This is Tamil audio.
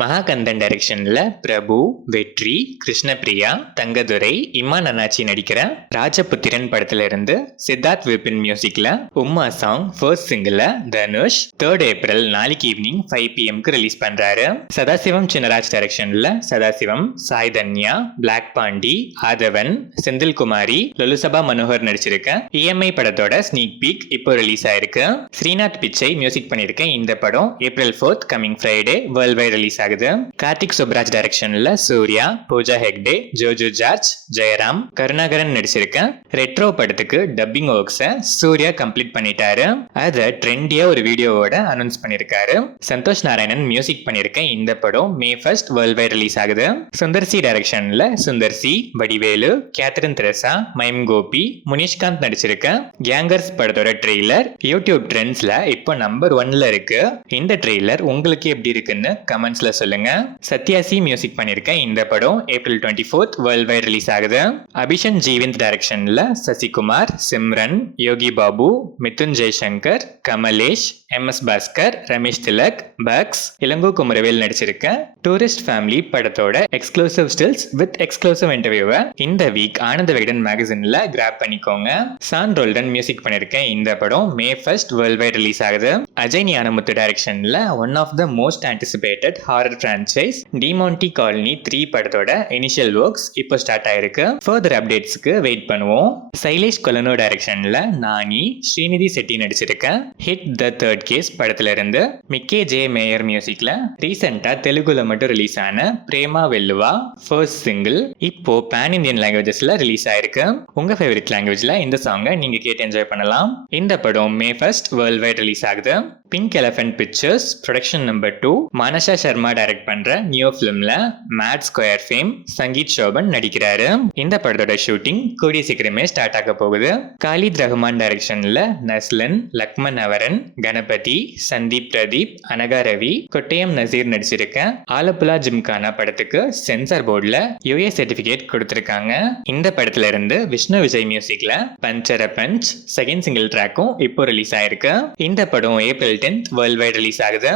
மகாகந்தன் டைரக்ஷன்ல பிரபு, வெற்றி, கிருஷ்ணபிரியா, தங்கதுரை, இமான் அண்ணாச்சி நடிக்கிற ராஜபுத்திரன் படத்துல இருந்து சித்தார்த் விபின் மியூசிக்ல உம்மா song first single Dhanush 3rd April நாளைக்கு ஈவினிங் 5 PM ரிலீஸ் பண்றாரு. சதாசிவம் சின்னராஜ் டைரக்ஷன்ல சதாசிவம், சாய் தன்யா, பிளாக் பாண்டி, ஆதவன், செந்தில்குமாரி, லொலுசபா மனோகர் நடிச்சிருக்க இஎம்ஐ படத்தோட ஸ்னீக் பீக் இப்போ ரிலீஸ் ஆயிருக்கு. ஸ்ரீநாத் பிச்சை மியூசிக் பண்ணிருக்க இந்த படம் April 4th coming Friday world wide release ஆகுது. கார்த்திக் சுப்ராஜ் டைரக்ஷன்ல சூர்யா, பூஜா ஹெக்டே, ஜோஜோ ஜார்ஜ், ஜெயராம், கருணாகரன் நடிச்சிருக்க ரெட்ரோ படத்துக்கு டப்பிங் ஒர்க்ஸை சூர்யா கம்ப்ளீட் பண்ணிட்டாரு. அதை ட்ரெண்டியா ஒரு வீடியோவோட அனௌன்ஸ் பண்ணிருக்காரு. சந்தோஷ் நாராயணன் மியூசிக் பண்ணிருக்க இந்த படம் May 1st world wide release ஆகுது. சுந்தர்சி டைரக்ஷன்ல சுந்தர்சி, வடிவேலு, கேத்ரின் தெரசா, மைம் கோபி, முனிஷ்காந்த் நடிச்சிருக்க கேங்கர்ஸ் படத்தோட ட்ரெய்லர் யூடியூப் ட்ரெண்ட்ஸ்ல இப்போ நம்பர் 1ல இருக்கு. இந்த ட்ரெய்லர் உங்களுக்கு எப்படி இருக்குன்னு கமெண்ட்ஸ்ல சொல்லுங்க. சத்யாசி மியூசிக் பண்ணிருக்க இந்த படம் April 24th world wide release ஆகுது. அபிஷன் ஜீவிந்த் டைரக்ஷன்ல சசிகுமார், சிம்ரன், யோகி பாபு, மிதுன் ஜெய்சங்கர், கமலேஷ், MS பாஸ்கர், ரமேஷ் திலக், பக்ஸ், இளங்கோ குமரவேல் நடிச்சிருக்க டூரிஸ்ட் ஃபேமிலி படத்தோட எக்ஸ்க்ளூசிவ் ஸ்டில்ஸ் வித் எக்ஸ்க்ளூசிவ் இன்டர்வியூவை இந்த வீக் ஆனந்த விகடன் மேகசின்ல கிராப் பண்ணிக்கோங்க. சான் ரோல்டன் மியூசிக் பண்ணிருக்க இந்த படம் May 1st world wide release ஆகுது. அஜய் ஞானமுத்து டைரக்ஷன்ல one of the most anticipated horror franchise Demonte Colony 3 படத்தோட இனிஷியல் ஒர்க்ஸ் இப்போ ஸ்டார்ட் ஆயிருக்கு. ஃபர்தர் அப்டேட்ஸ்க்கு வெயிட் பண்ணுவோம். சைலேஷ் கொலனோ டைரக்ஷன்ல நானி, ஸ்ரீநிதி செட்டி நடிச்சிருக்க ஹிட் த தேர்ட் கேஸ் படத்துல இருந்து மிக்கே ஜே மேயர் மியூசிக்ல ரீசெண்டா தெலுங்குல மட்டும் ரிலீஸ் ஆன பிரேமா வெல்லுவா ஃபர்ஸ்ட் சிங்கிள் இப்போ பேன் இந்தியன் லாங்குவேஜஸ்ல ரிலீஸ் ஆயிருக்கு. உங்க ஃபேவரட் லாங்குவேஜ்ல இந்த சாங்கை நீங்க கேட்டு என்ஜாய் பண்ணலாம். இந்த படம் May 1st world wide release ஆகுது. Pink elephant pictures production number 2 Manasa Sharma direct பண்ற நியூ பிலிம்ல மேட் ஸ்கொயர் ஃபேம் சங்கீத் சோபன் நடிக்கிறாரு. இந்த படத்தோட ஷூட்டிங் கூடிய சீக்கிரமே ஸ்டார்ட் ஆக போகுது. காலித் ரஹ்மான் டைரக்ஷன்ல நஸ்லன், லக்மன் அவரன், கணபதி, சந்தீப் பிரதீப், அனகா ரவி, கொட்டயம் நசீர் நடிச்சிருக்க ஆலப்புழா ஜிம்கானா படத்துக்கு சென்சார் போர்டுல யூஏ சர்டிபிகேட் கொடுத்திருக்காங்க. இந்த படத்துல இருந்து விஷ்ணு விஜய் மியூசிக்ல பஞ்சர பஞ்ச் செகண்ட் சிங்கிள் ட்ராக்கும் இப்போ ரிலீஸ் ஆயிருக்கு. இந்த படம் April 10th world wide release ஆகுது.